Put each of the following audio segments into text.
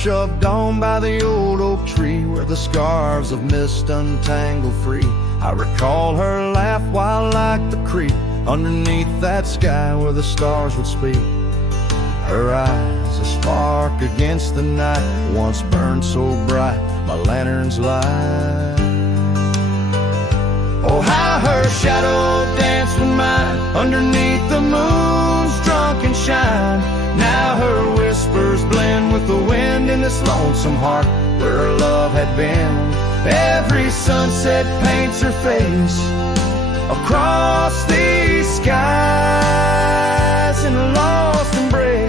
shoved on by the old oak tree, where the scarves of mist untangle free. I recall her laugh while like the creek, underneath that sky where the stars would speak. Her eyes, a spark against the night, once burned so bright, my lantern's light. Oh, how her shadow danced with mine, underneath the moon's drunken shine. Now her whispers blend with the wind in this lonesome heart where her love had been. Every sunset paints her face across these skies in a lost embrace.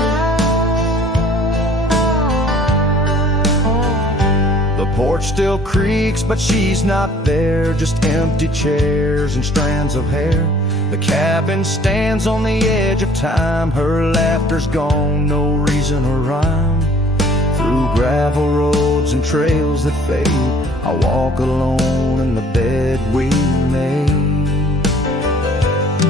The porch still creaks, but she's not there, just empty chairs and strands of hair. The cabin stands on the edge of time, her laughter's gone, no reason or rhyme. Through gravel roads and trails that fade, I walk alone in the bed we made.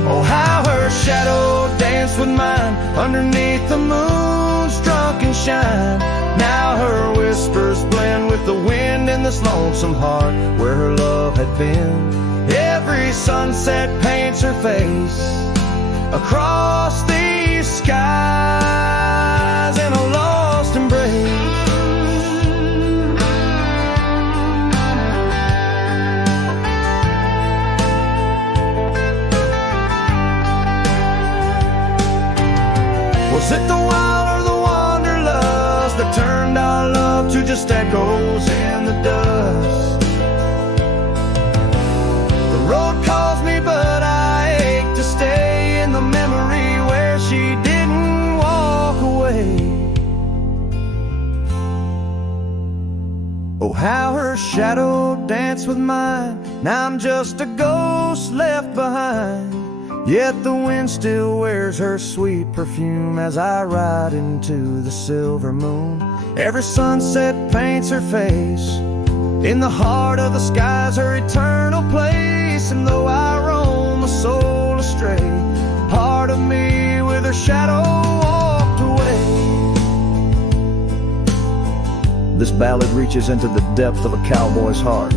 Oh, how her shadow danced with mine, underneath the moon's drunken shine. Now her whispers blend with the wind in this lonesome heart where her love had been. Every sunset paints her face across these skies in a lost embrace. Was it the wild or the wanderlust that turned our love to just echoes in the dust? The road calls me, but I ache to stay in the memory where she didn't walk away. Oh, how her shadow danced with mine, now I'm just a ghost left behind. Yet the wind still wears her sweet perfume as I ride into the silver moon. Every sunset paints her face in the heart of the skies, her eternal place. And though I roam a soul astray, part of me with her shadow walked away. This ballad reaches into the depth of a cowboy's heart,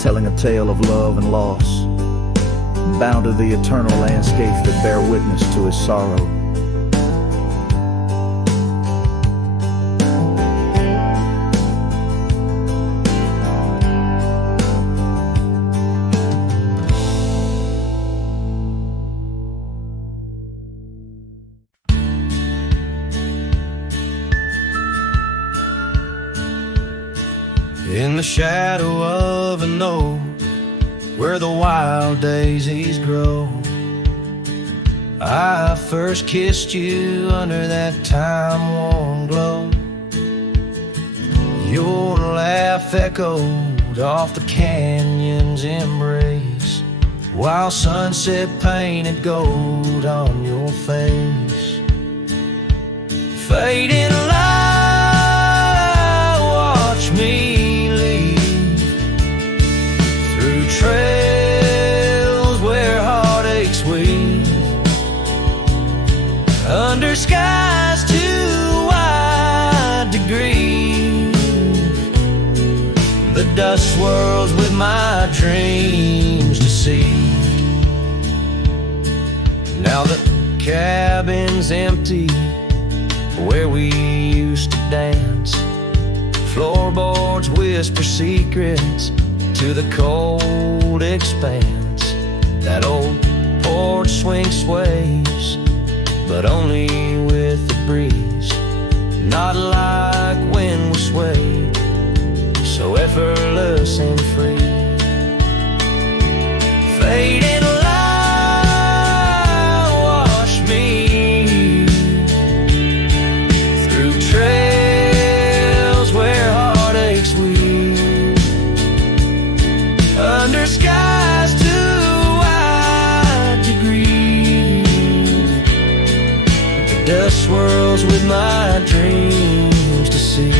telling a tale of love and loss, bound to the eternal landscapes that bear witness to his sorrow. In the shadow of an oak, where the wild daisies grow, I first kissed you under that time-worn glow. Your laugh echoed off the canyon's embrace, while sunset painted gold on your face. Fading light, watch me trails where heartaches weave, under skies too wide to grieve. The dust swirls with my dreams deceived. Now the cabin's empty where we used to dance. Floorboards whisper secrets to the cold expanse. That old porch swing sways, but only with the breeze, not like when we swayed, so effortless and free. Fading light, wash me through trails where heartaches weave, under skies too wide to grieve. The dust swirls with my dreams to see.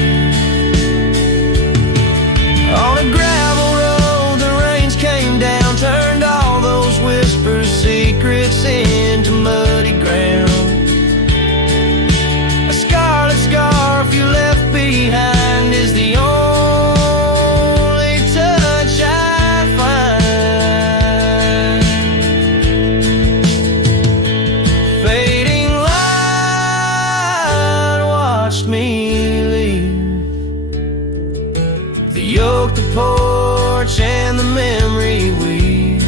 The yoke, the porch, and the memory weave.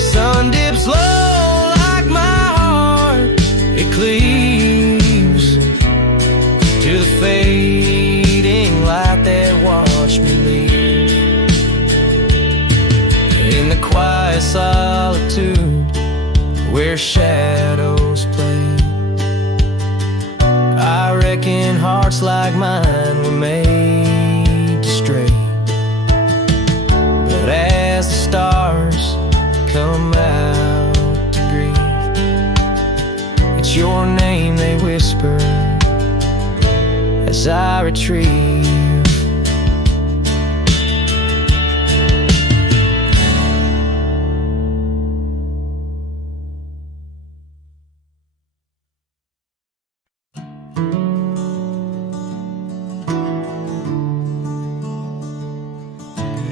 Sun dips low like my heart, it cleaves to the fading light that watched me leave. In the quiet solitude where shadows play, I reckon hearts like mine were made to stray. But as the stars come out to grieve, it's your name they whisper as I retrieve.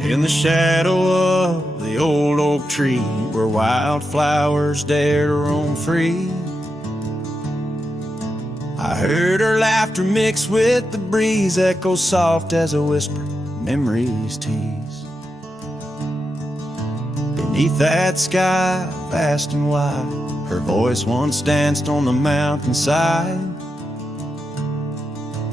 In the shadow of the old oak tree, where wildflowers dare to roam free, I heard her laughter mix with the breeze, echo soft as a whisper, memories tease. Beneath that sky, vast and wide, her voice once danced on the mountainside.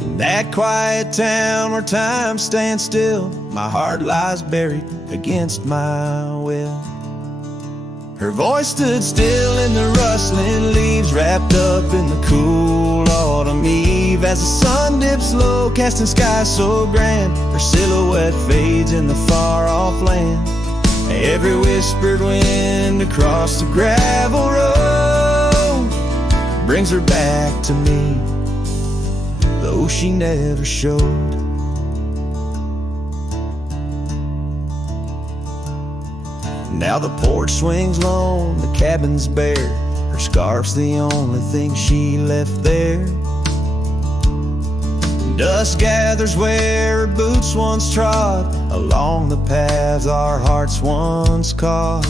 In that quiet town where time stands still, my heart lies buried against my will. Her voice stood still in the rustling leaves, wrapped up in the cool autumn eve. As the sun dips low, casting skies so grand, her silhouette fades in the far-off land. Every whispered wind across the gravel road brings her back to me, though she never showed. Now the porch swings lone, the cabin's bare, her scarf's the only thing she left there. Dust gathers where her boots once trod, along the paths our hearts once caught.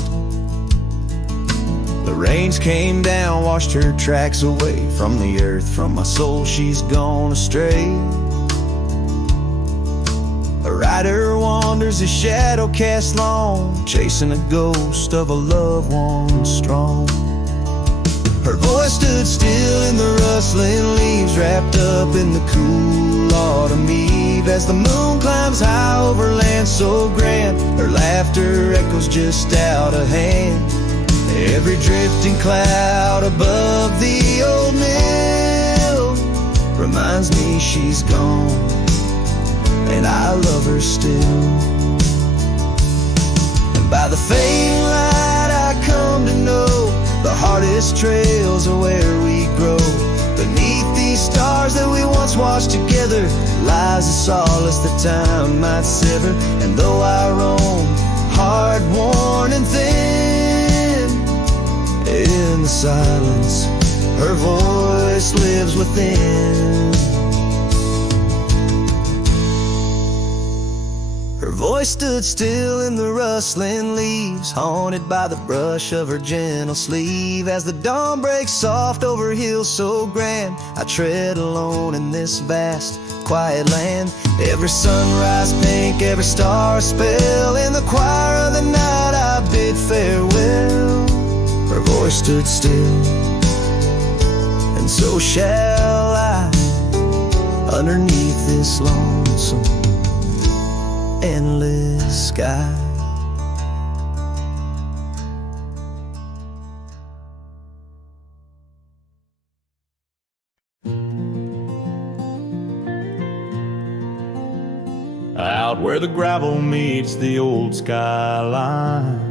The rains came down, washed her tracks away from the earth, from my soul she's gone astray. A rider wanders, his shadow cast long, chasing a ghost of a loved one strong. Her voice stood still in the rustling leaves, wrapped up in the cool autumn eve. As the moon climbs high over land so grand, her laughter echoes just out of hand. Every drifting cloud above the old mill reminds me she's gone, and I love her still. And by the fading light I come to know, the hardest trails are where we grow. Beneath these stars that we once watched together lies a solace that time might sever. And though I roam, hard, worn and thin, in the silence her voice lives within. Her voice stood still in the rustling leaves, haunted by the brush of her gentle sleeve. As the dawn breaks soft over hills so grand, I tread alone in this vast, quiet land. Every sunrise pink, every star a spell. In the choir of the night I bid farewell. Her voice stood still, and so shall I, underneath this lonesome endless sky. Out where the gravel meets the old skyline,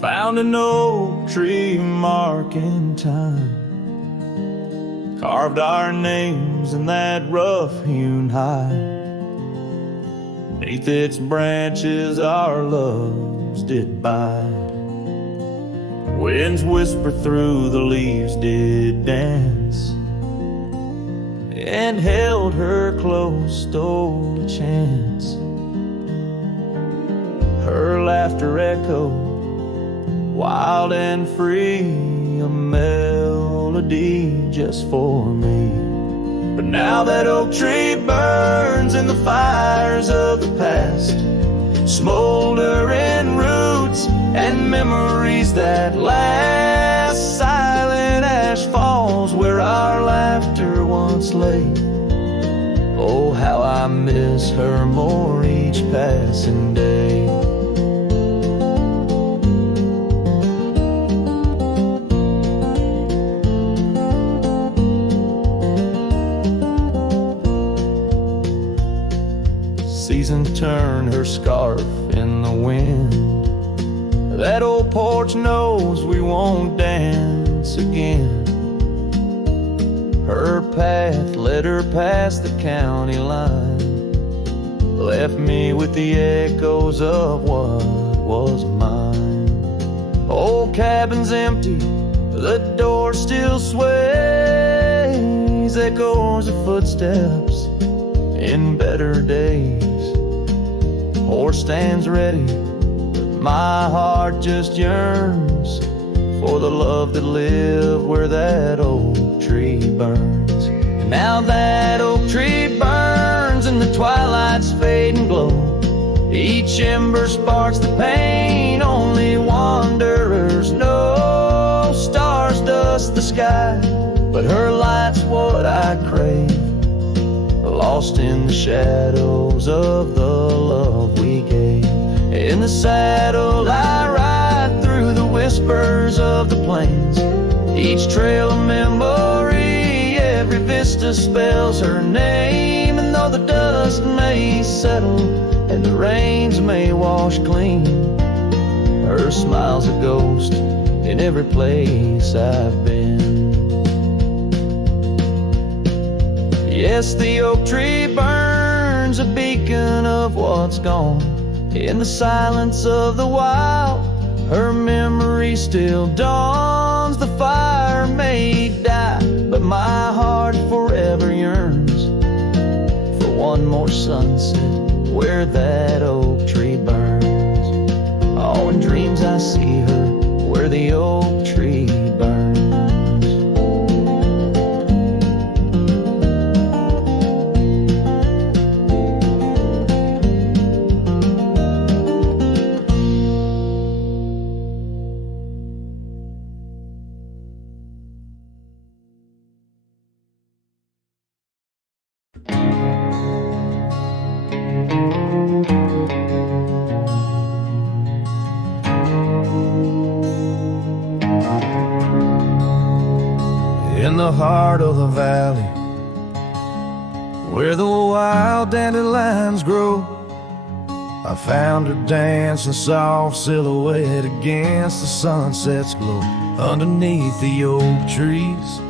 found an oak tree mark in time, carved our names in that rough-hewn hide. Beneath its branches our loves did bide. Winds whisper through the leaves did dance, and held her close, stole a chance. Her laughter echoed wild and free, a melody just for me. But now that oak tree burns in the fires of the past, smoldering roots and memories that last. Silent ash falls where our laughter once lay. Oh, how I miss her more each passing day. Season turned her scarf in the wind. That old porch knows we won't dance again. Her path led her past the county line, left me with the echoes of what was mine. Old cabin's empty, the door still sways, echoes of footsteps in better days. Horse stands ready, but my heart just yearns for the love that lived where that old tree burns. And now that oak tree burns and the twilight's fading glow. Each ember sparks the pain only wanderers know. Stars dust the sky, but her light's what I crave, lost in the shadows of the love we gave. In the saddle I ride through the whispers of the plains, each trail a memory, every vista spells her name. And though the dust may settle and the rains may wash clean, her smile's a ghost in every place I've been. Yes, the oak tree burns, a beacon of what's gone. In the silence of the wild, her memory still dawns. The fire may die, but my heart forever yearns for one more sunset where that oak tree burns. Oh, in dreams I see her where the oak tree burns. In the heart of the valley, where the wild dandelions grow, I found her dancing soft silhouette against the sunset's glow. Underneath the oak trees,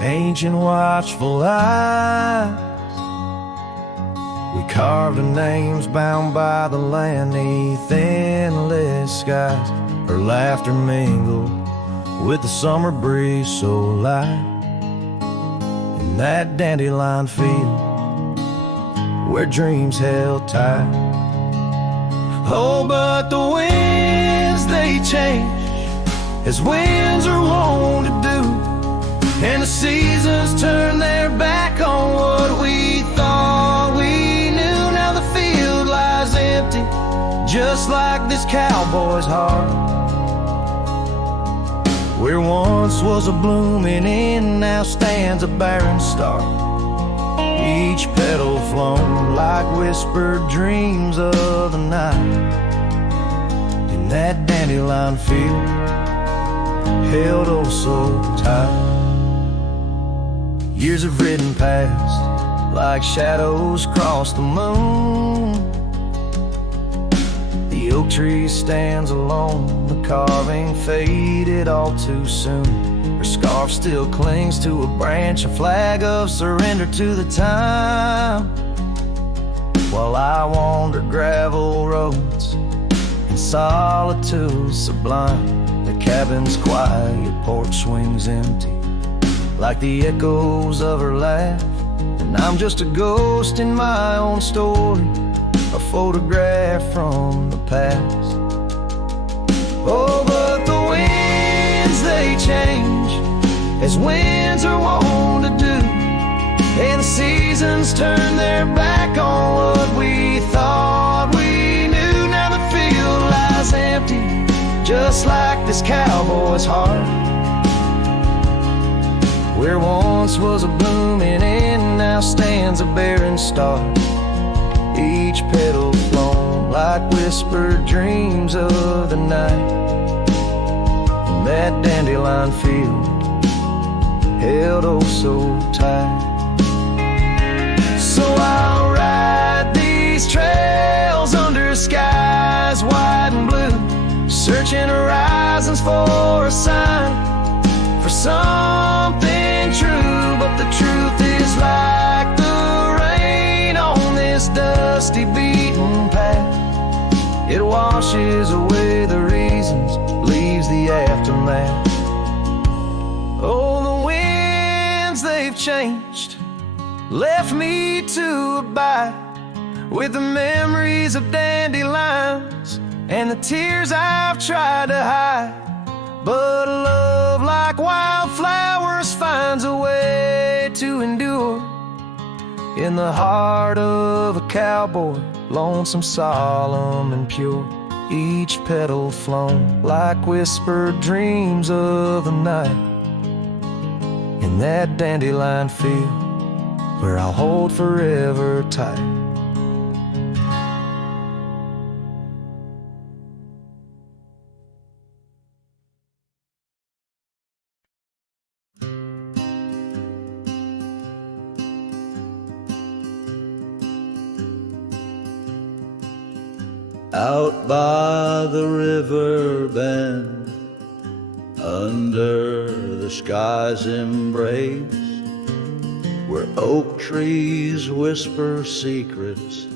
ancient watchful eyes, we carved her names bound by the land neath endless skies. Her laughter mingled with the summer breeze so light in that dandelion field where dreams held tight. Oh, but the winds, they change as winds are wont to do, and the seasons turn their back on what we thought we knew. Now the field lies empty, just like this cowboy's heart. Where once was a blooming inn, now stands a barren star. Each petal flown like whispered dreams of the night. In that dandelion field, held oh so tight. Years have ridden past like shadows cross the moon. The oak tree stands alone, the carving faded all too soon. Her scarf still clings to a branch, a flag of surrender to the time. While I wander gravel roads in solitude sublime, the cabin's quiet porch swings empty like the echoes of her laugh. And I'm just a ghost in my own story, a photograph from the past. Oh, but the winds, they change as winds are wont to do, and the seasons turn their back on Where once was a blooming end, now stands a barren star. Each petal flown like whispered dreams of the night. In that dandelion field, held oh so tight. So I'll ride these trails under skies wide and blue, searching horizons for a sign, for something true. But the truth is like the rain on this dusty beaten path. It washes away the reasons, leaves the aftermath. Oh, the winds, they've changed, left me to abide with the memories of dandelions and the tears I've tried to hide. But a love like wildflowers finds a way to endure in the heart of a cowboy, lonesome, solemn, and pure. Each petal flown like whispered dreams of the night. In that dandelion field where I'll hold forever tight. Out by the river bend, under the sky's embrace, where oak trees whisper secrets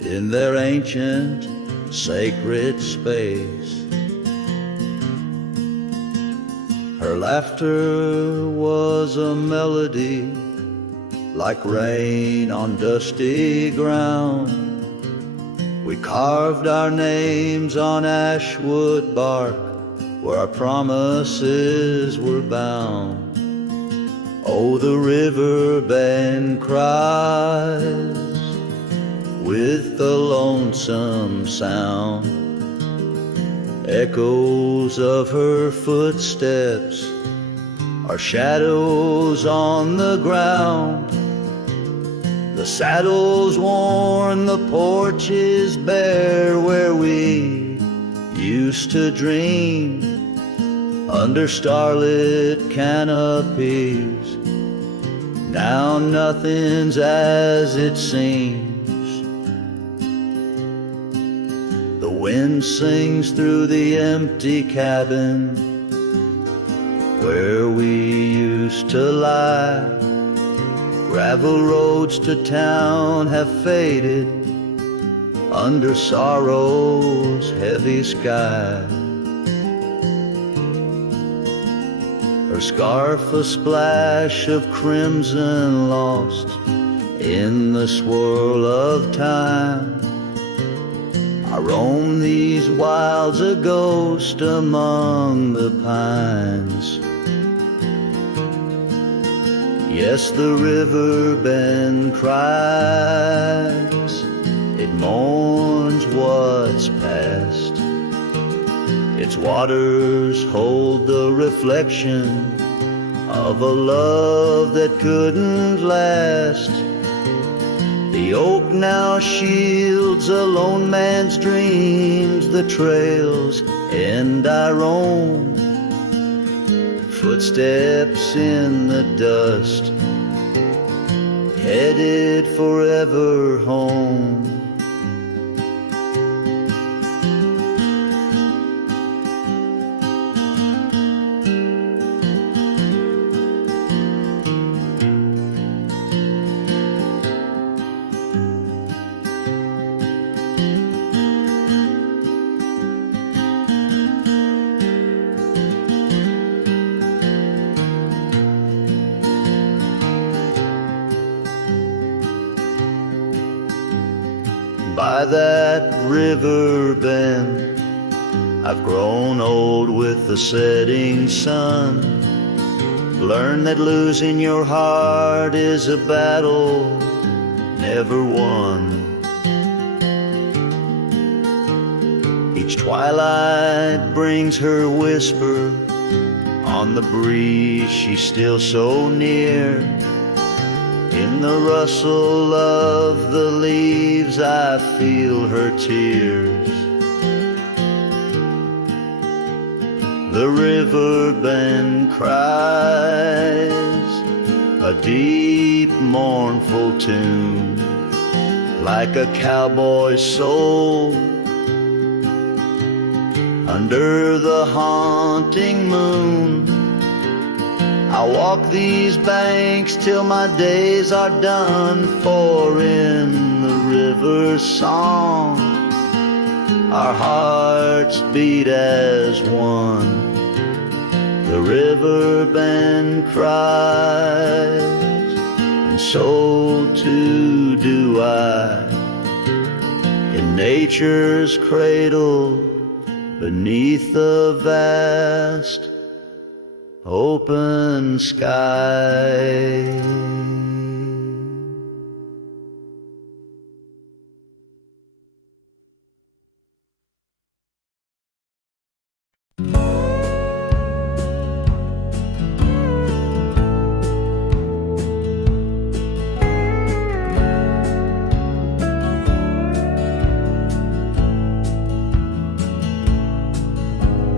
in their ancient sacred space. Her laughter was a melody like rain on dusty ground. We carved our names on ashwood bark where our promises were bound. Oh, the river bend cries with a lonesome sound. Echoes of her footsteps are shadows on the ground. The saddle's worn, the porch is bare, where we used to dream under starlit canopies. Now nothing's as it seems. The wind sings through the empty cabin where we used to lie. Gravel roads to town have faded under sorrow's heavy sky. Her scarf a splash of crimson lost in the swirl of time. I roam these wilds a ghost among the pines. Yes, the river bend cries, it mourns what's past. Its waters hold the reflection of a love that couldn't last. The oak now shields a lone man's dreams, the trails and I roam. Footsteps in the dust, headed forever home. By that river bend, I've grown old with the setting sun. Learn that losing your heart is a battle never won. Each twilight brings her whisper On the breeze, she's still so near. In the rustle of the leaves, I feel her tears. The river bend cries a deep, mournful tune, like a cowboy's soul. Under the haunting moon, I walk these banks till my days are done, for in the river's song our hearts beat as one. The river bend cries, and so too do I, in nature's cradle, beneath the vast open sky.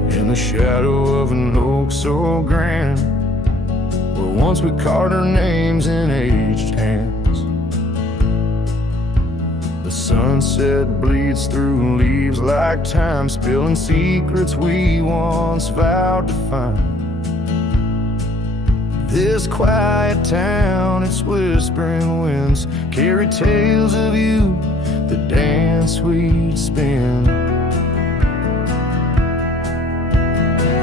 In the shadow of an oak so grand, where once we carved our names in aged hands, the sunset bleeds through leaves like time, spilling secrets we once vowed to find. This quiet town, its whispering winds carry tales of you, the dance we'd spin.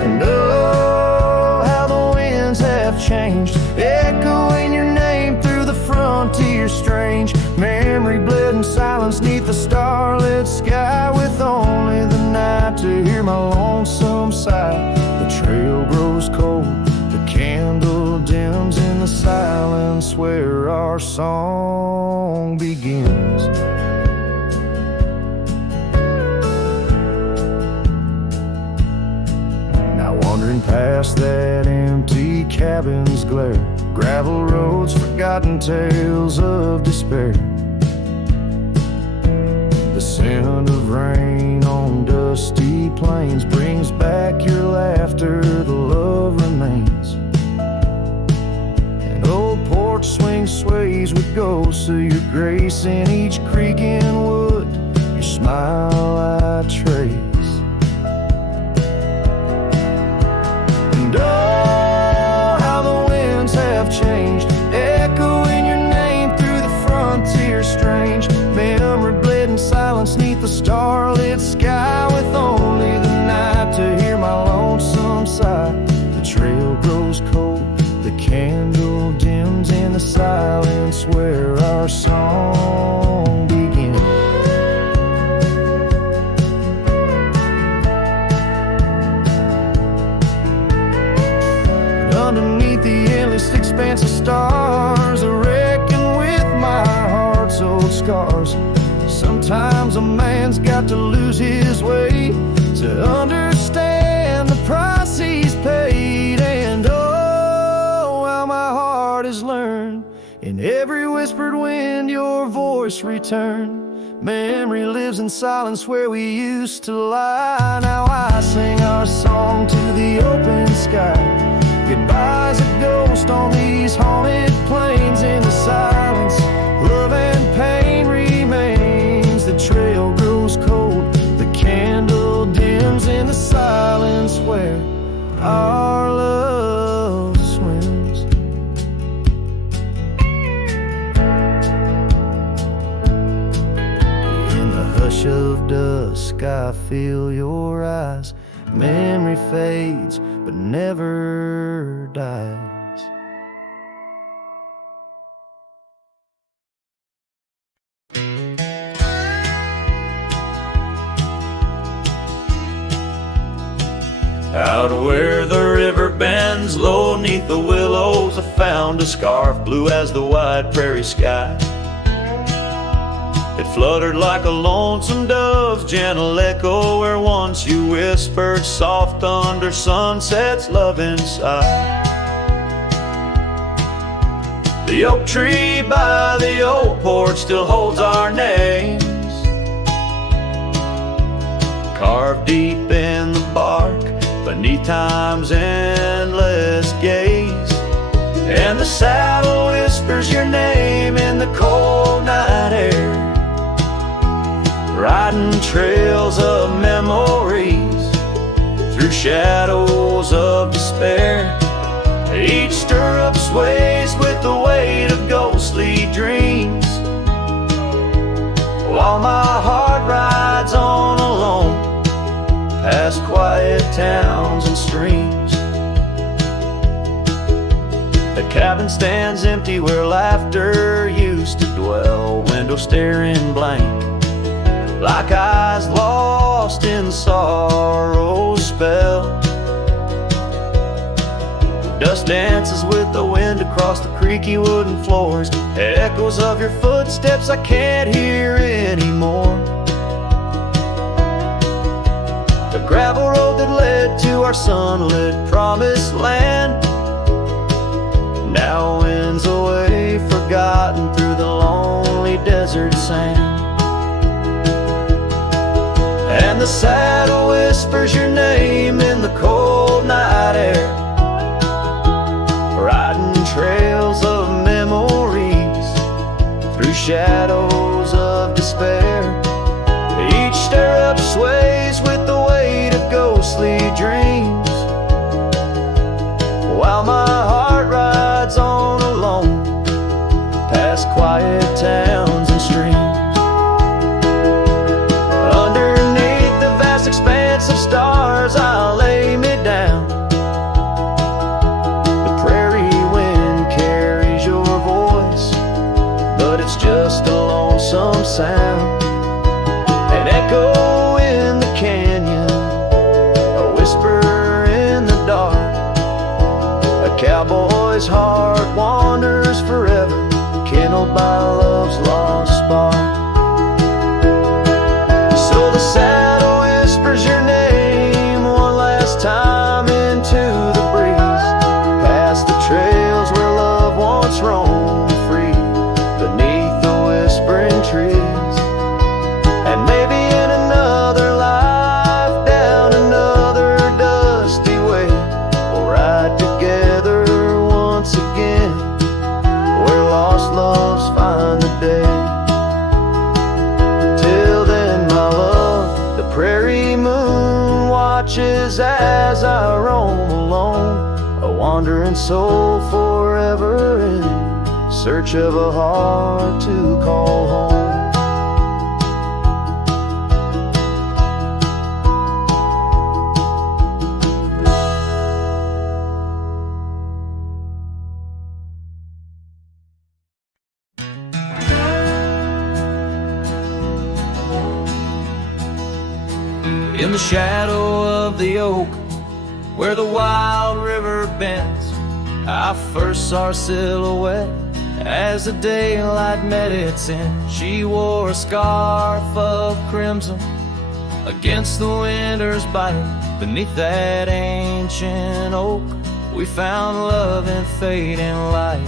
And oh, how the winds have changed, echoing your name through the frontier strange. Memory bled in silence neath the starlit sky, with only the night to hear my lonesome sigh. The trail grows cold, the candle dims in the silence where our song begins. Wandering past that empty cabin's glare, gravel roads, forgotten tales of despair. The scent of rain on dusty plains brings back your laughter, the love remains. An old porch swing sways with ghosts of your grace, in each creek and wood your smile I trace. And oh, how the winds have changed, echoing your name through the frontier strange. Memory bled in silence neath the starlit sky, with only the night to hear my lonesome sigh. The trail grows cold, the candle dims in the silence where our song begins. Underneath the endless expanse of stars, I reckon with my heart's old scars. Sometimes a man's got to lose his way to understand the price he's paid. And oh, how my heart has learned, in every whispered wind your voice returned. Memory lives in silence where we used to lie. Now I sing our song to the open sky. Goodbye's a ghost on these haunted plains. In the silence, love and pain remains. The trail grows cold, the candle dims in the silence where our love swims. In the hush of dusk I feel your eyes. Memory fades but never dies. Out where the river bends low neath the willows, I found a scarf blue as the wide prairie sky. It fluttered like a lonesome dove's gentle echo where once you whispered soft under sunset's love inside. The oak tree by the old porch still holds our names, carved deep in the bark beneath time's endless gaze. And the saddle whispers your name in the cold night air, riding trails of memories through shadows of despair. Each stirrup sways with the weight of ghostly dreams, while my heart rides on alone past quiet towns and streams. The cabin stands empty where laughter used to dwell, window staring blank, like eyes lost in sorrow's spell. Dust dances with the wind across the creaky wooden floors, echoes of your footsteps I can't hear anymore. The gravel road that led to our sunlit promised land now winds away, forgotten through the lonely desert sand. And the saddle whispers your name in the cold night air, riding trails of memories through shadows of despair. Each stirrup sways with the weight of ghostly dreams, while my heart rides on alone past quiet towns and streams. Underneath the vast expanse of stars I'll lay me down. The prairie wind carries your voice, but it's just a lonesome sound. An echo in the canyon, a whisper in the dark. A cowboy's heart wanders forever, kindled by love's lost spark. So the saddle whispers your name one last time into the breeze, past the trails where love once roamed free, beneath the whispering trees. And maybe in another life, down another dusty way, we'll ride together once again, where lost loves find the day. Till then, my love, the prairie moon watches as I roam alone, a wandering soul forever in search of a heart to call home. In the shadow of the oak, where the wild river bends, I first saw her silhouette as the daylight met its end. She wore a scarf of crimson against the winter's bite. Beneath that ancient oak, we found love in fading light.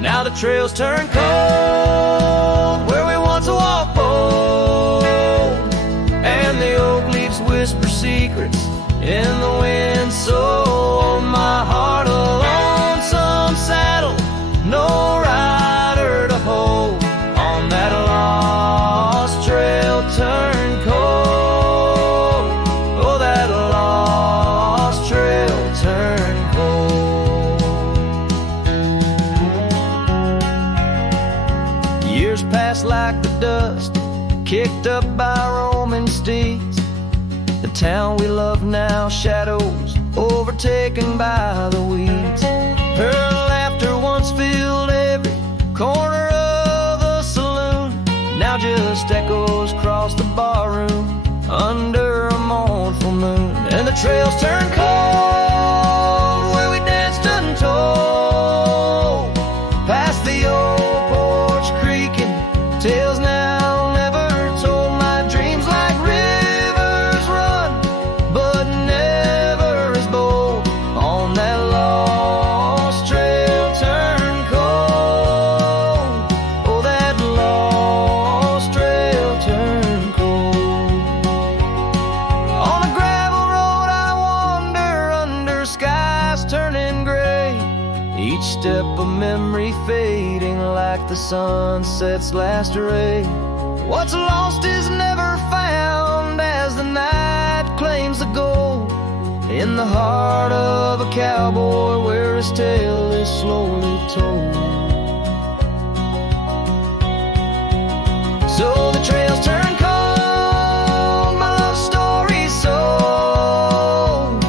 Now the trails turn cold where we once walked bold, and the oak leaves whisper secrets in the wind. So my heart, a lonesome saddle, no rider to hold, on that lost trail turn cold. Oh, that lost trail turn cold. Years pass like the dust kicked up by Roman steeds. The town we love now, shadows overtaken by the weeds. Her laughter once filled every corner of the saloon, now just echoes across the barroom under a mournful moon. And the trails turn cold where we danced untold, past the old porch creaking, tales now, never told. My dreams like rivers run, but never as bold. On that lost trail turn cold. Oh, that lost trail turn cold. On a gravel road I wander under skies turning gray. Each step a memory fading like the sunset's last ray. What's lost is never found as the night claims the gold. In the heart of a cowboy where his tale is slowly told. So the trails turn cold, my love story's sold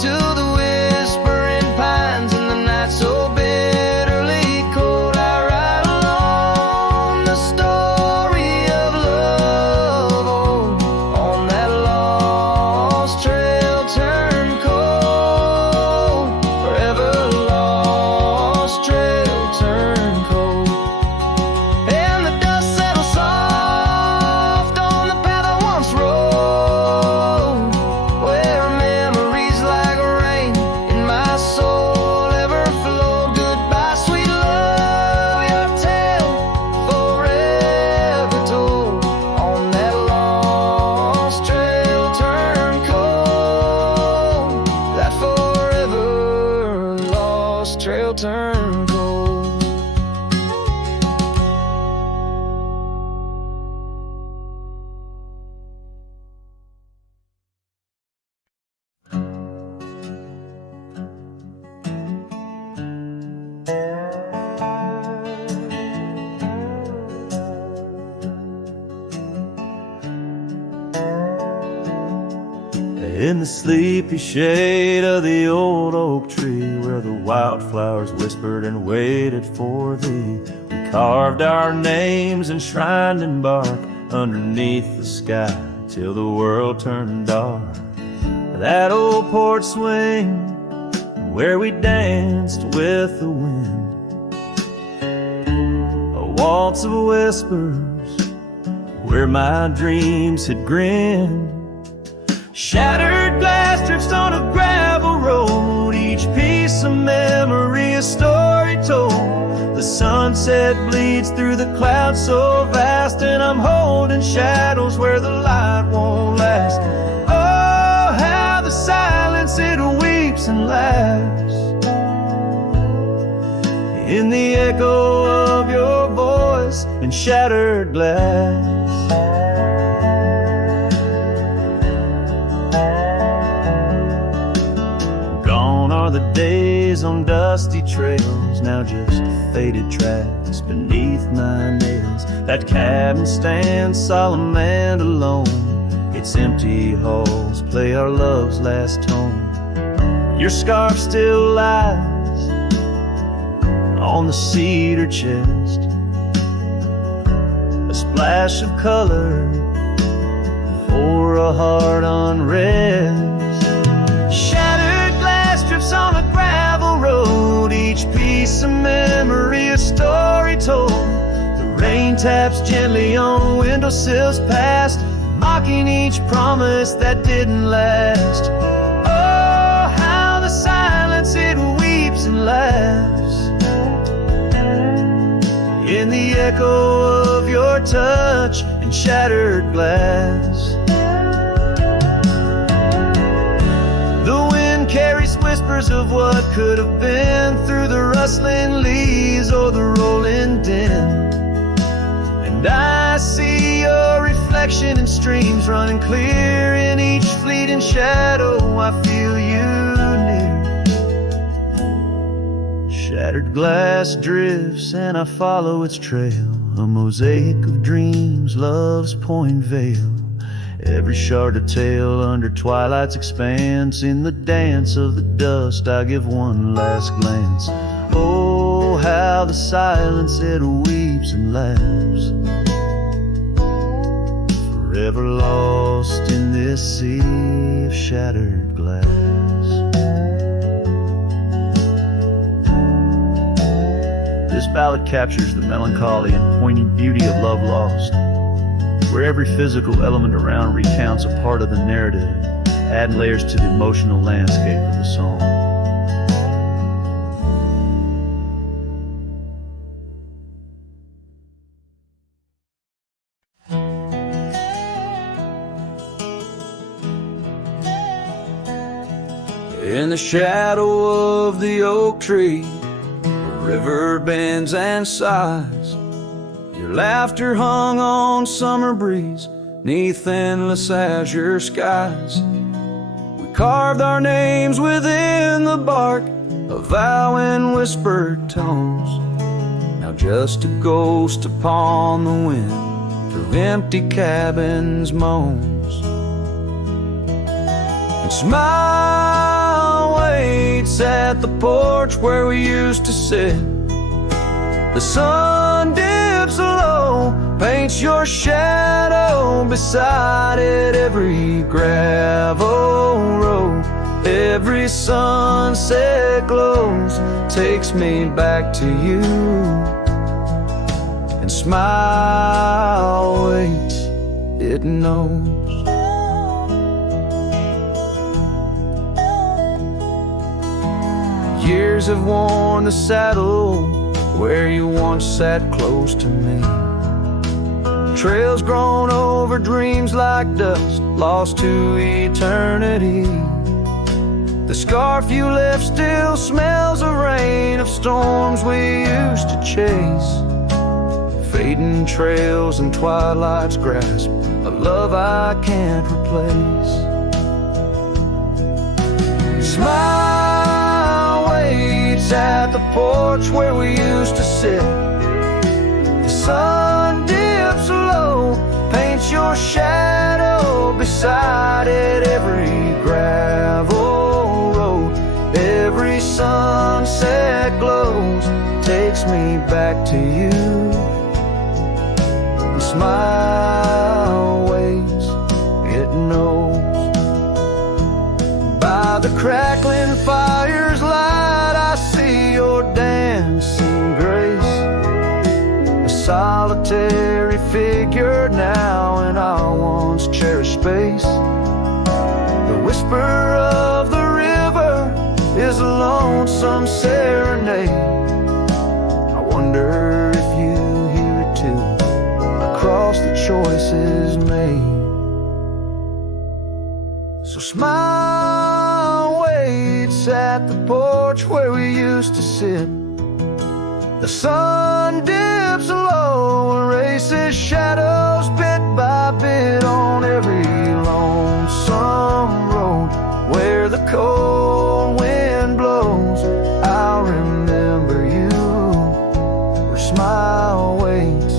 to the whispering pines in the night so bitterly cold. I ride along the story of love, oh, on that lost trail turn cold, forever lost trail turn cold. And the dust settles soft on the path I once rode, where memories like rain in my soul ever flow. Goodbye, sweet love, your tale forever told. On that lost trail turn cold, that forever lost trail turn cold. In the sleepy shade of the old oak tree, where the wildflowers whispered and waited for thee, we carved our names enshrined in bark underneath the sky till the world turned dark. That old porch swing where we danced with the wind, a waltz of whispers where my dreams had grinned. Shattered glass drifts on a gravel road, each piece of memory a story told. The sunset bleeds through the clouds so vast, and I'm holding shadows where the light won't last. Oh, how the silence it weeps and laughs in the echo of your voice and shattered glass. Gone are the days on dusty trails, now just faded tracks beneath my nails. That cabin stands solemn and alone, its empty halls play our love's last tone. Your scarf still lies on the cedar chest, a splash of color for a heart unrest. Shattered glass drips on a gravel road, each piece of memory a story told. The rain taps gently on windowsills past, mocking each promise that didn't last. Oh, how the silence it weeps and laughs in the echo of your touch and shattered glass. The wind carries whispers of what could have been through the rustling leaves or the rolling din. And I see your reflection in streams running clear in each fleeting shadow. I feel you near. Shattered glass drifts and I follow its trail, a mosaic of dreams, love's point veil. Every shard of tale under twilight's expanse. In the dance of the dust I give one last glance. Oh, how the silence it weeps and laughs, forever lost in this sea of shattered glass. This ballad captures the melancholy and poignant beauty of love lost, where every physical element around recounts a part of the narrative, adding layers to the emotional landscape of the song. In the shadow of the oak tree, the river bends and sighs. Your laughter hung on summer breeze, 'neath endless azure skies. We carved our names within the bark, a vow in whispered tones. Now just a ghost upon the wind, through empty cabins moans. And smile waits at the porch where we used to sit. The sun dips low, paints your shadow beside it. Every gravel road, every sunset glows, takes me back to you. And smile waits, it knows. Years have worn the saddle where you once sat close to me. Trails grown over dreams like dust, lost to eternity. The scarf you left still smells of rain, of storms we used to chase. Fading trails and twilight's grasp, a love I can't replace. Smile waits at the porch where we used to sit. The sun dips low, paints your shadow beside it. Every gravel road, every sunset glows, takes me back to you. And smile waits, it knows. By the crackling fire's light, I see your dancing grace, a solitary figure now in our once cherished space. The whisper of the river is a lonesome serenade. I wonder if you hear it too, across the choices made. So smile waits at the porch where we used to sit. The sun dips low, erases shadows bit by bit on every lonesome road. Where the cold wind blows, I'll remember you. Where smile waits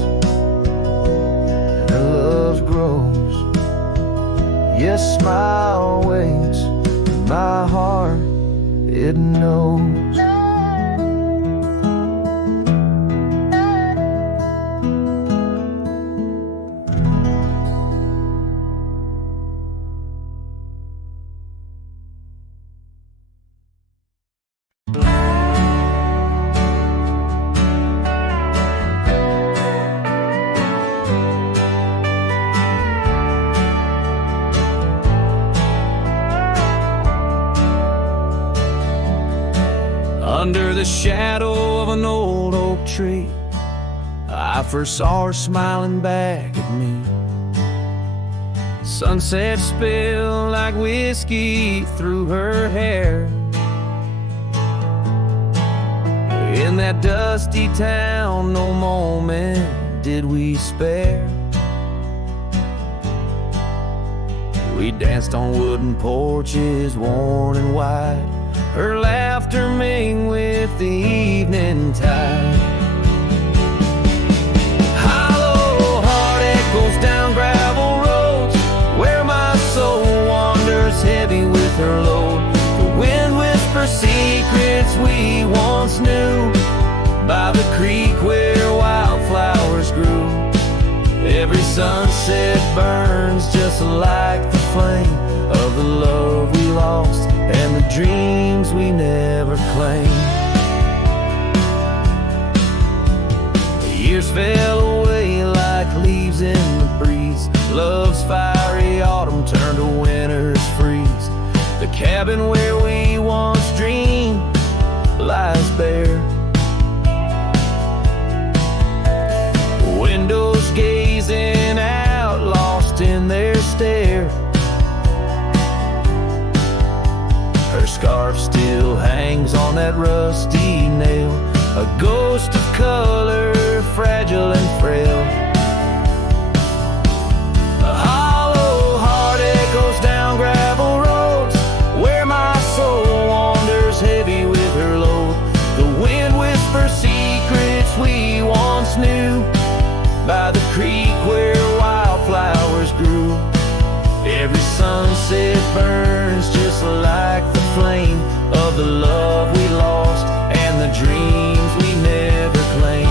and love grows. Yes, smile waits, my heart, it knows. Under the shadow of an old oak tree, I first saw her smiling back at me. Sunset spilled like whiskey through her hair. In that dusty town, no moment did we spare. We danced on wooden porches, worn and wide, her laughter mingled with the evening tide. Hollow heart echoes down gravel roads, where my soul wanders heavy with her load. The wind whispers secrets we once knew, by the creek where wildflowers grew. Every sunset burns just like the flame of the love we lost and the dreams we never claimed. Years fell away like leaves in the breeze. Love's fiery autumn turned to winter's freeze. The cabin where we once dreamed lies bare. Windows gazing out, lost in their stare. Her scarf still hangs on that rusty nail, a ghost of color, fragile and frail. A hollow heart echoes down gravel roads, where my soul wanders heavy with her load. The wind whispers secrets we once knew, by the creek where wildflowers grew. Every sunset burns just like the flame of the love we lost and the dreams we never claimed.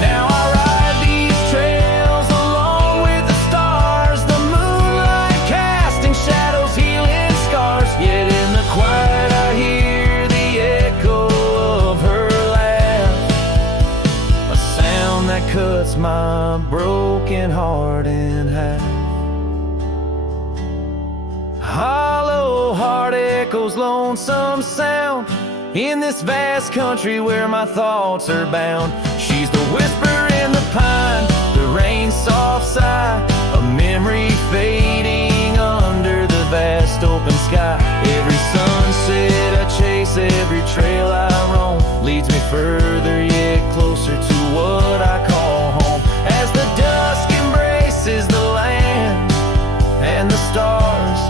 Now I ride these trails along with the stars, the moonlight casting shadows, healing scars. Yet in the quiet I hear the echo of her laugh, a sound that cuts my broken heart in half. Hollow heart echoes lonesome sound in this vast country where my thoughts are bound. She's the whisper in the pine, the rain's soft sigh, a memory fading under the vast open sky. Every sunset I chase, every trail I roam, leads me further yet closer to what I call home. As the dusk embraces the land and the stars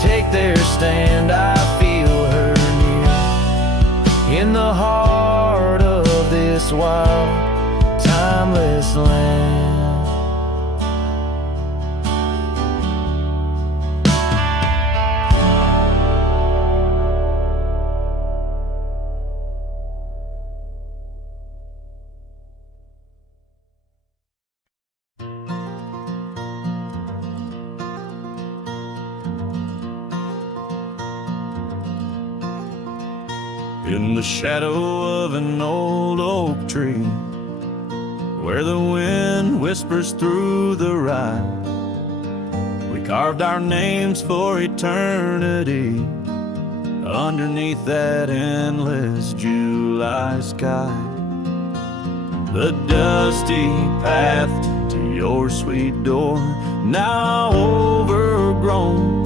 take their stand, I feel her near in the heart of this wild, timeless land. In the shadow of an old oak tree, where the wind whispers through the rye, we carved our names for eternity underneath that endless July sky. The dusty path to your sweet door, now overgrown,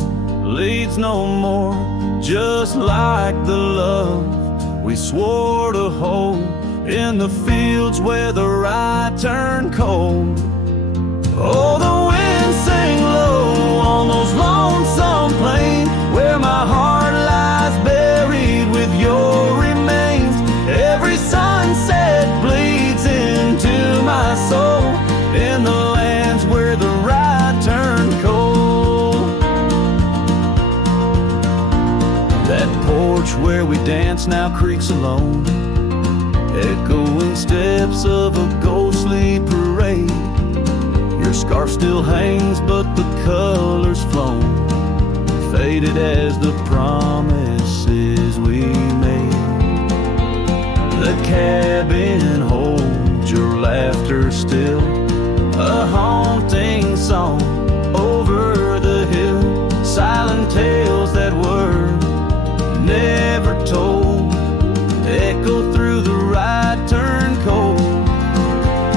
leads no more, just like the love we swore to hold in the fields where the rye turned cold. Oh, the wind sang low on those lonesome plains, where my heart lies buried with your remains. Every sunset bleeds into my soul in the lands where the rye turned cold. That porch where we dance now creaks alone, echoing steps of a ghostly parade. Your scarf still hangs, but the color's flown, faded as the promises we made. The cabin holds your laughter still, a haunting song over the hill, silent tales that were never told, echo through the rye turn cold.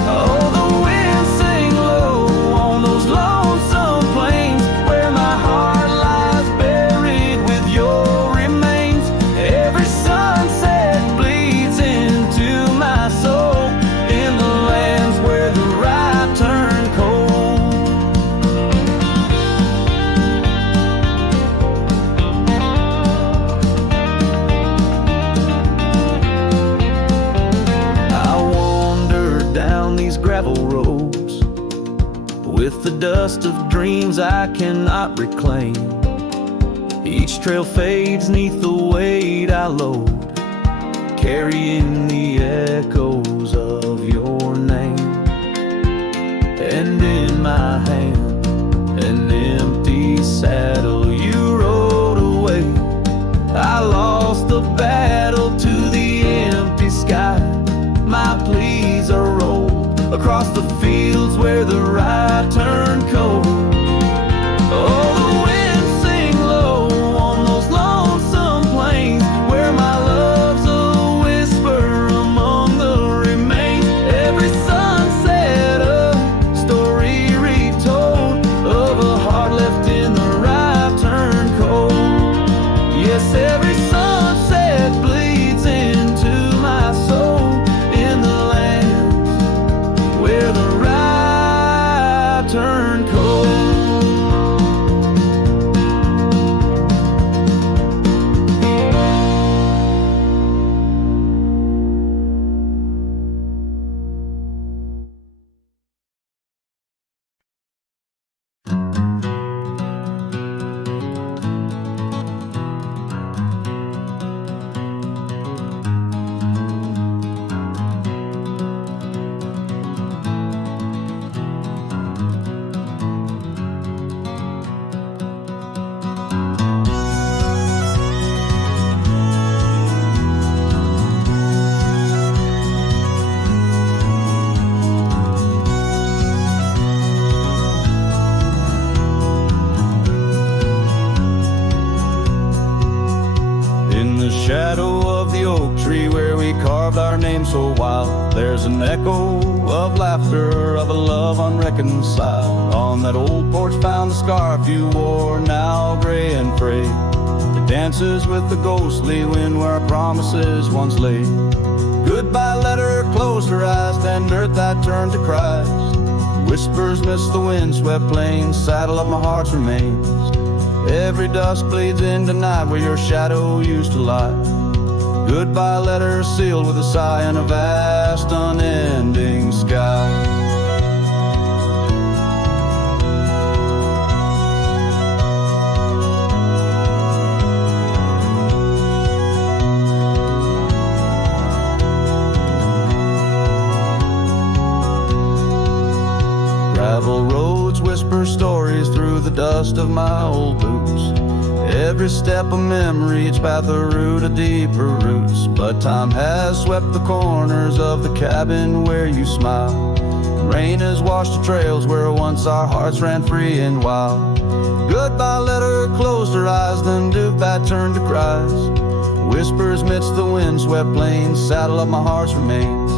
Oh, the wind sang low on those lonesome plains, where my heart lies buried with your remains. Every sunset bleeds into my soul in the lands where the rye turn cold. Gravel roads with the dust of dreams I cannot reclaim. Each trail fades neath the weight I load, carrying the echoes of your name. And in my hand, an empty saddle you rode away. I lost the battle to the empty sky, across the fields where the right turned cold. Oh, the winds sing low on those lonesome plains where my love's a whisper among the remains. Every sunset a story retold of a heart left in the right turned cold. Yes, every sunset bleeds into my soul in the lands where the right turned cold. In the shadow of the oak tree where we carved our name so wild, there's an echo of laughter of a love unreconciled. On that old porch found the scarf you wore, now gray and frayed. It dances with the ghostly wind where our promises once lay. Goodbye letter closed her eyes, then earth that turned to Christ. Whispers miss the wind-swept plains, saddle of my heart's remains. Every dusk bleeds into night where your shadow used to lie. Goodbye letter sealed with a sigh in a vast unending sky. Gravel roads whisper stories through the dust of my old boots. Every step a memory, each path a root of deeper roots. But time has swept the corners of the cabin where you smile. Rain has washed the trails where once our hearts ran free and wild. Goodbye letter closed her eyes, then Dubat turned to Christ. Whispers midst the wind-swept plains, saddle of my heart's remains.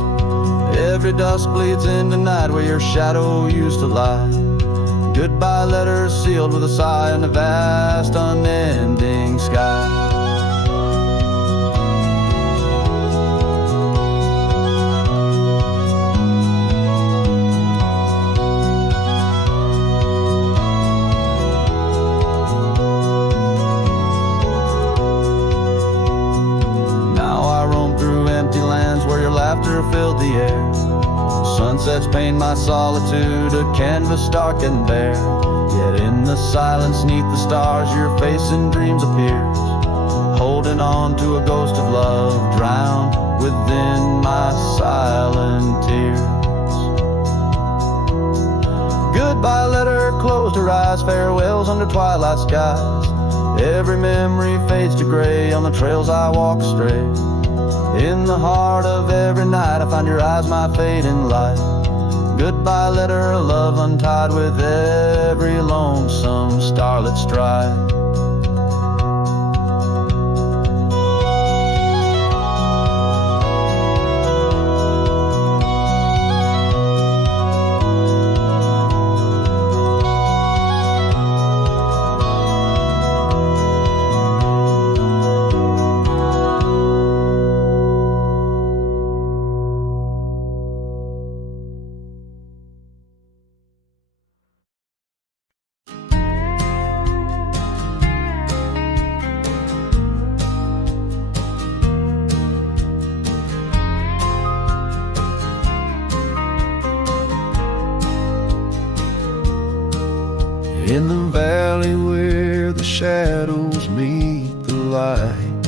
Every dusk bleeds into night where your shadow used to lie. Goodbye letter sealed with a sigh in a vast unending sky. Now I roam through empty lands where your laughter filled the air. Sunsets paint my solitude, a canvas dark and bare. Yet in the silence neath the stars your face in dreams appears, holding on to a ghost of love drowned within my silent tears. Goodbye letter closed her eyes, farewells under twilight skies. Every memory fades to gray on the trails I walk astray. In the heart of every night I find your eyes, my fading light. Goodbye letter, love untied with every lonesome starlit stride. In the valley where the shadows meet the light,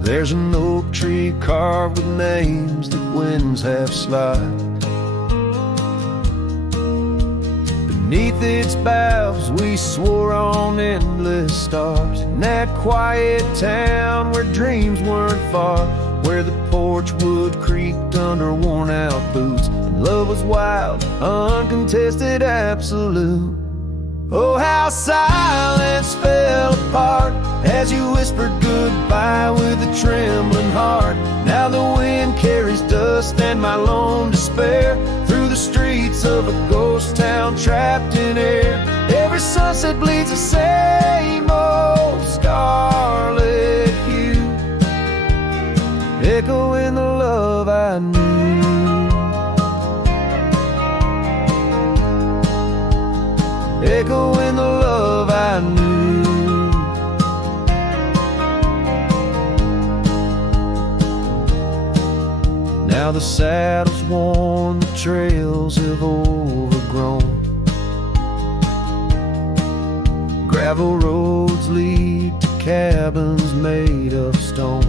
there's an oak tree carved with names that winds have slide. Beneath its boughs we swore on endless stars, in that quiet town where dreams weren't far, where the porch wood creaked under worn out boots, and love was wild, uncontested, absolute. Oh, how silence fell apart as you whispered goodbye with a trembling heart. Now the wind carries dust and my lone despair through the streets of a ghost town trapped in air. Every sunset bleeds the same old scarlet hue, echoing the love I knew. Echoing the love I knew. Now the saddle's worn, the trails have overgrown. Gravel roads lead to cabins made of stone.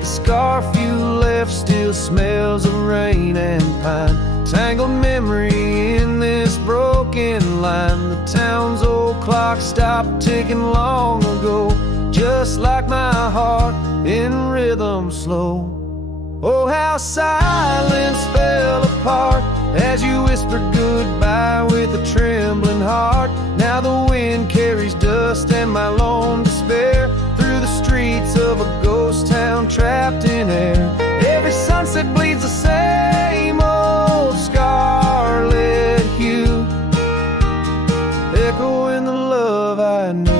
The scarf you left still smells of rain and pine, tangled memory in this broken line. The town's old clock stopped ticking long ago, just like my heart in rhythm slow. Oh, how silence fell apart as you whispered goodbye with a trembling heart. Now the wind carries dust and my lone despair through the streets of a ghost town trapped in air. Every sunset bleeds the same old scarlet hue, echoing the love I knew.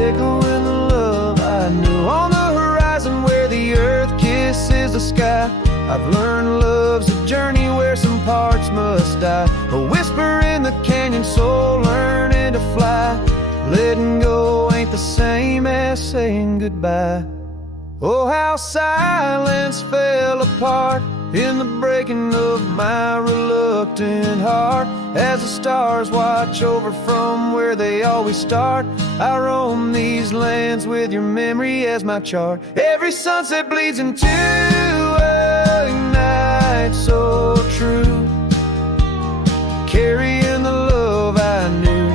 Echoing the love I knew. On the horizon where the earth kisses the sky, I've learned love's a journey where some parts must die. A whisper in the canyon, soul learning to fly. Letting go ain't the same as saying goodbye. Oh, how silence fell apart in the breaking of my reluctant heart as the stars watch over from where they always start. I roam these lands with your memory as my chart. Every sunset bleeds into a night so true, carrying the love I knew,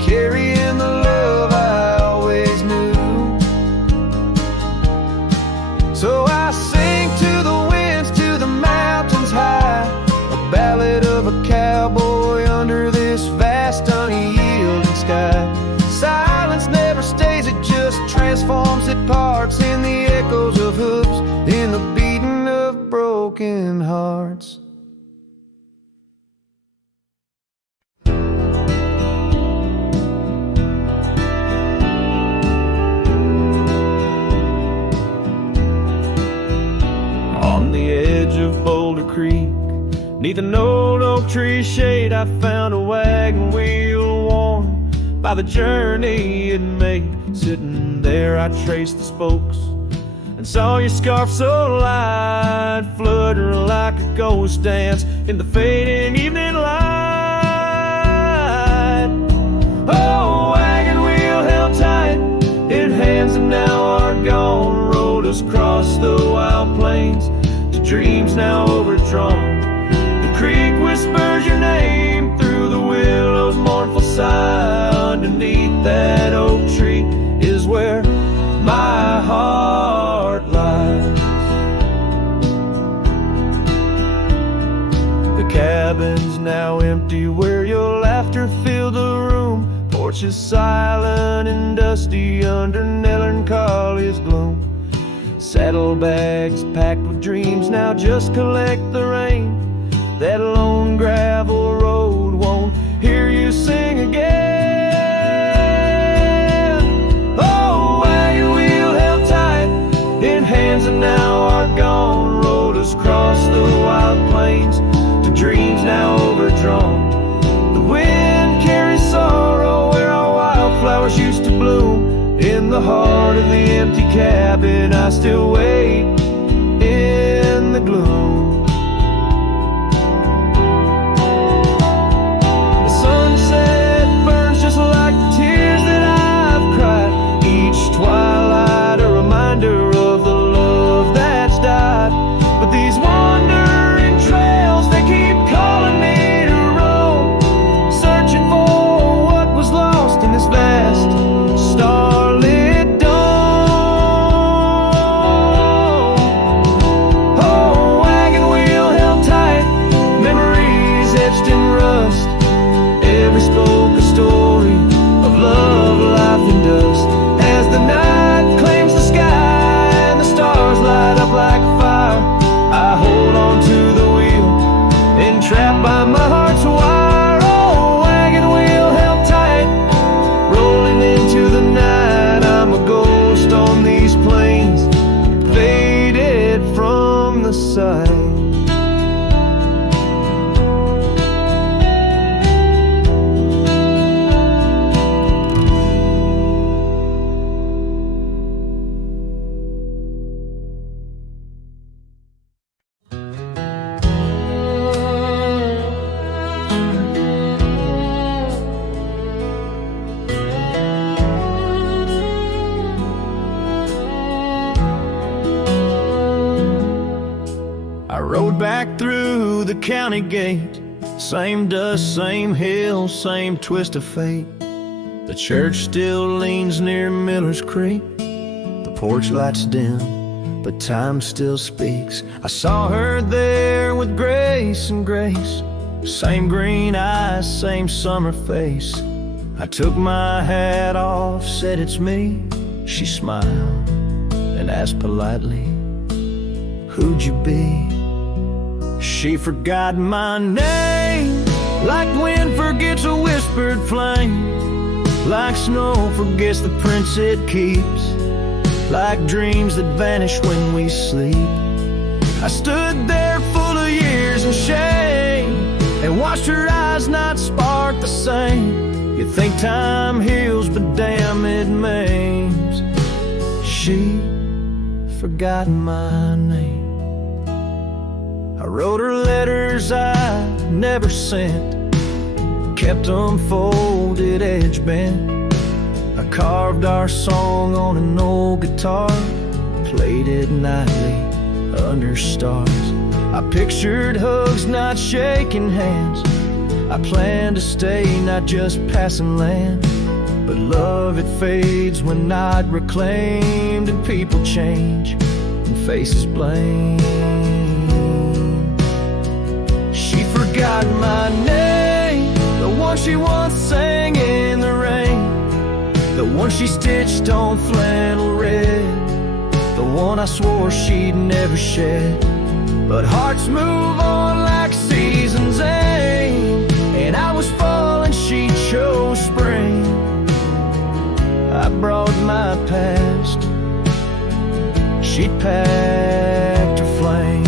carrying the love I always knew. So I sing to the winds, to the mountains high, a ballad of a cowboy under this vast unyielding sky. Silence never stays, it just transforms, it parts in the echoes of hooves, in the beating of broken hearts. On the edge of Boulder Creek, neath an old oak tree shade, I found a wagon wheel worn by the journey it made. Sitting there I traced the spokes and saw your scarf so light, fluttering like a ghost dance in the fading evening light. Oh, wagon wheel held tight in hands that now are gone, rolled us across the wild plains to dreams now overdrawn. The creek whispers your name through the willow's mournful sigh. Underneath that oak tree is where my heart lies. The cabin's now empty where your laughter filled the room. Porch is silent and dusty under melancholy's gloom. Saddlebags packed with dreams now just collect the rain. That lone gravel road won't hear you sing again. Oh, wagon wheel held tight in hands that now are gone, rolled us across the wild plains to dreams now overdrawn. The wind carries sorrow where our wildflowers used to bloom. In the heart of the empty cabin I still wait in the gloom. Twilight, a reminder of the love that's died. But these wandering trails, they keep calling me to roam, searching for what was the county gate. Same dust, same hill, same twist of fate. The church still leans near Miller's Creek. The porch lights dim, but time still speaks. I saw her there with grace and grace. Same green eyes, same summer face. I took my hat off, said it's me. She smiled and asked politely, who'd you be? She forgot my name, like wind forgets a whispered flame, like snow forgets the prints it keeps, like dreams that vanish when we sleep. I stood there full of years and shame, and watched her eyes not spark the same. You think time heals, but damn it maims. She forgot my name. I wrote her letters I never sent, kept them folded, edge bent. I carved our song on an old guitar, played it nightly under stars. I pictured hugs, not shaking hands. I planned to stay, not just passing land. But love, it fades when not reclaimed, and people change and faces blame. She forgot my name, the one she once sang in the rain, the one she stitched on flannel red, the one I swore she'd never shed. But hearts move on like seasons aim, and I was fall and she chose spring. I brought my past, she packed her flame.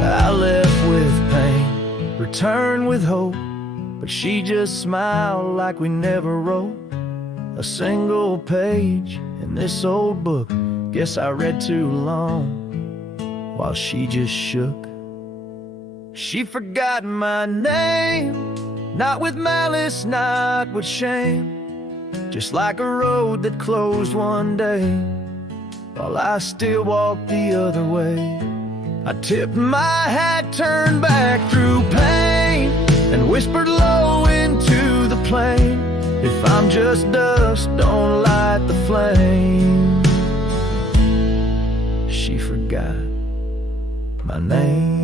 I left with pain, returned with hope, but she just smiled like we never wrote a single page in this old book. Guess I read too long while she just shook. She forgot my name, not with malice, not with shame, just like a road that closed one day while I still walked the other way. I tipped my hat, turned back through pain, and whispered low into the plain, if I'm just dust, don't light the flame. She forgot my name.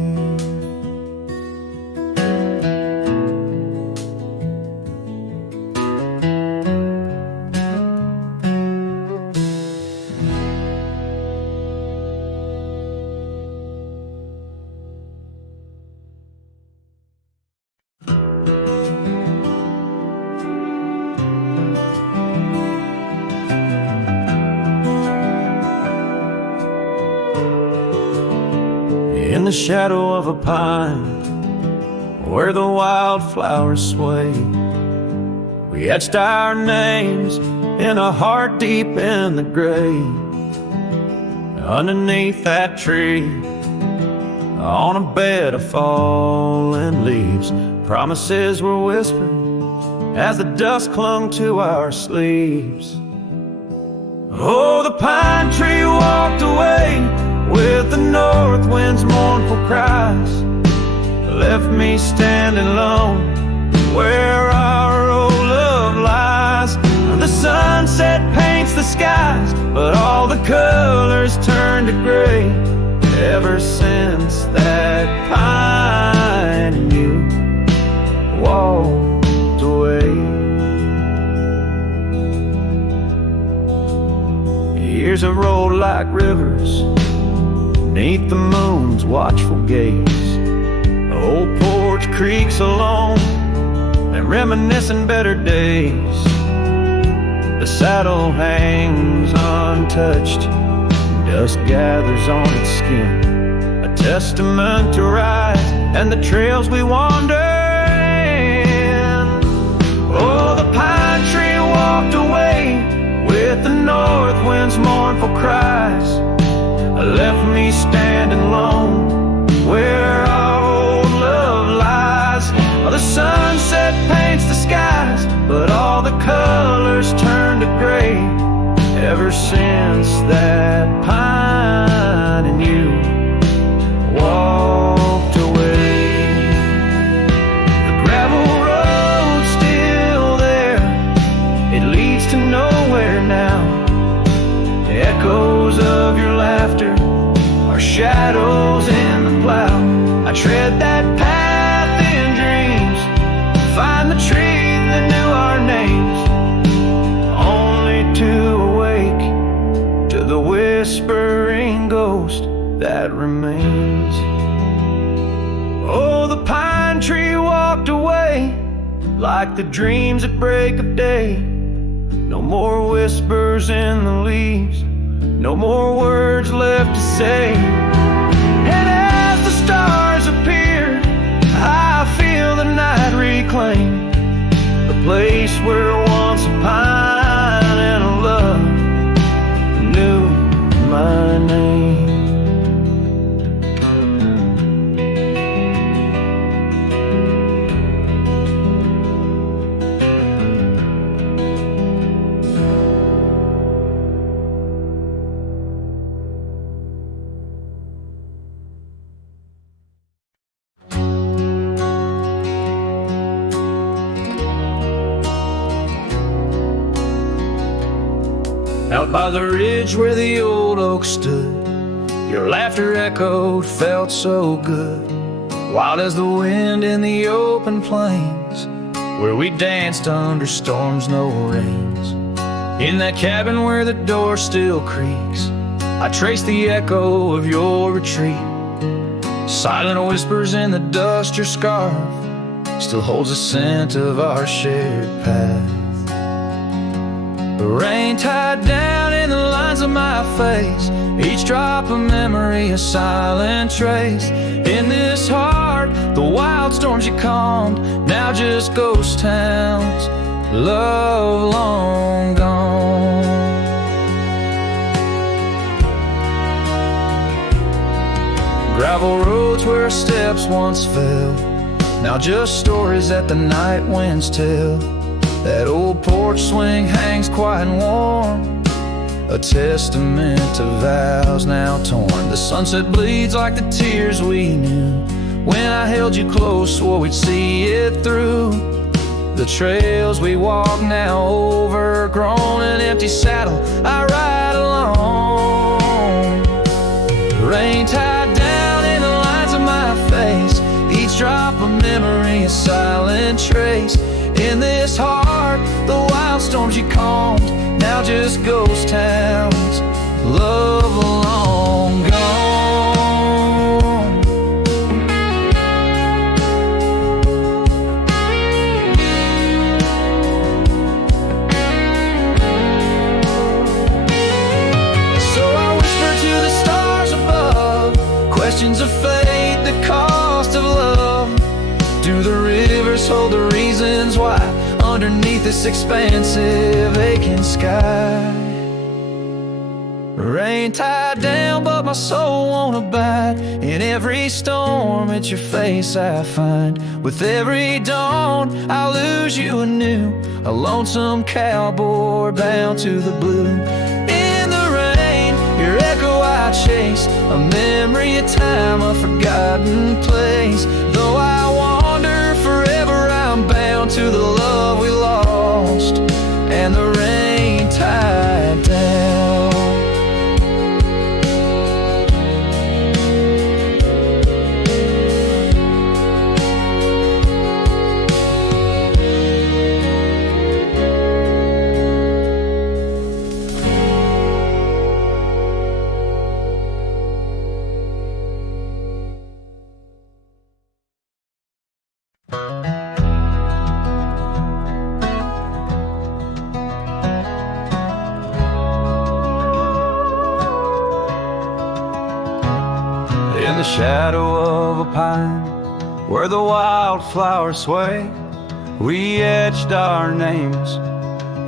In the shadow of a pine, where the wildflowers sway, we etched our names in a heart deep in the grave. Underneath that tree, on a bed of fallen leaves, promises were whispered as the dust clung to our sleeves. Oh, the pine tree walked away with the north wind's mournful cries, left me standing alone where our old love lies. The sunset paints the skies, but all the colors turn to gray ever since that pine and you walked away. Years have rolled like rivers beneath the moon's watchful gaze. Old porch creaks alone and reminiscing better days. The saddle hangs untouched, dust gathers on its skin, a testament to rise and the trails we wander in. Oh, the pine tree walked away with the north wind's mournful cries, left me standing alone where our old love ever since that pine and you walked away. The gravel road's still there, it leads to nowhere now. The echoes of your laughter are shadows in the plow. I tread that path in dreams, find the tree that knew our names, only to awake to the whispering ghost that remains. Oh, the pine tree walked away like the dreams at break of day. No more whispers in the leaves, no more words left to say. And as the stars appear, I feel the night reclaim the place where once a pine and a love knew my name. Out by the ridge where the old oak stood, your laughter echoed, felt so good. Wild as the wind in the open plains, where we danced under storms, no rains. In that cabin where the door still creaks, I trace the echo of your retreat. Silent whispers in the dust, your scarf still holds the scent of our shared path. The rain tied down in the lines of my face, each drop of memory a silent trace. In this heart, the wild storms you calmed, now just ghost towns, love long gone. Gravel roads where our steps once fell, now just stories that the night winds tell. That old porch swing hangs quiet and warm, a testament to vows now torn. The sunset bleeds like the tears we knew when I held you close, swore we'd see it through. The trails we walk now overgrown, an empty saddle I ride alone. Rain tied down in the lines of my face, each drop of memory a silent trace. In this heart, the wild storms you calmed, now just ghost towns, love long gone. So I whisper to the stars above, questions of fate, the cost of love. Do the rivers hold the reasons why underneath this expansive aching sky? Rain tied down but my soul won't abide. In every storm it's your face I find. With every dawn I lose you anew, a lonesome cowboy bound to the blue. In the rain, your echo I chase, a memory of time, a forgotten place. Though I wander forever, I'm bound to the love we lost and the rain tied down. In the shadow of a pine, where the wildflowers sway, we etched our names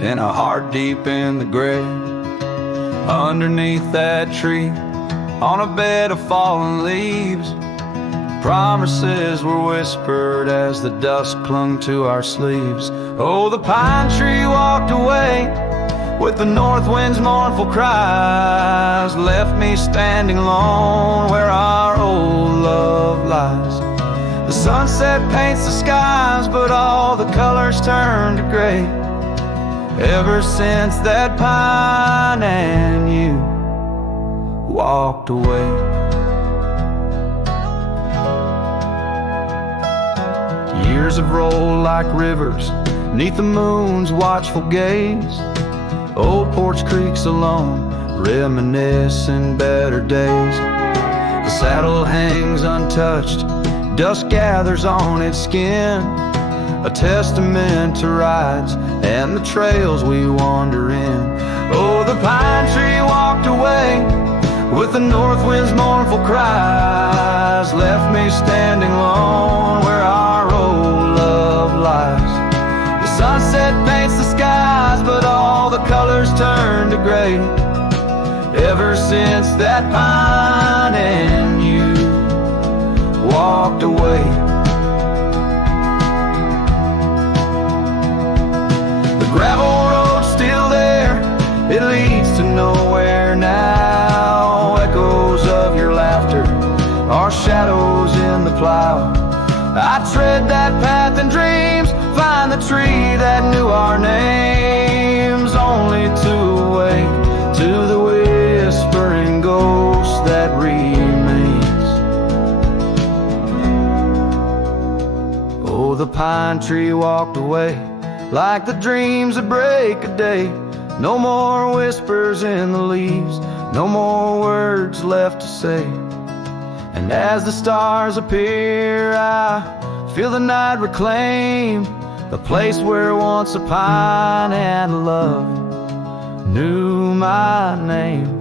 in a heart deep in the grave. Underneath that tree, on a bed of fallen leaves, promises were whispered as the dust clung to our sleeves. Oh, the pine tree walked away with the north wind's mournful cries, left me standing alone where our old love lies. The sunset paints the skies, but all the colors turn to gray. Ever since that pine and you walked away. Years have rolled like rivers neath the moon's watchful gaze. Old porch creaks alone, reminiscing better days. The saddle hangs untouched, dust gathers on its skin, a testament to rides and the trails we wander in. Oh, the pine tree walked away with the north wind's mournful cries, left me standing alone where our old love lies. The sunset paints the skies, but all the colors turn to gray. Ever since that pine and you walked away. The gravel road's still there, it leads to nowhere now. Echoes of your laughter are shadows in the plow. I tread that path in dreams, find the tree that knew our names, only to awake to the whispering ghost that remains. Oh, the pine tree walked away like the dreams that break a day. No more whispers in the leaves, no more words left to say. And as the stars appear, I feel the night reclaim the place where once a pine and love knew my name.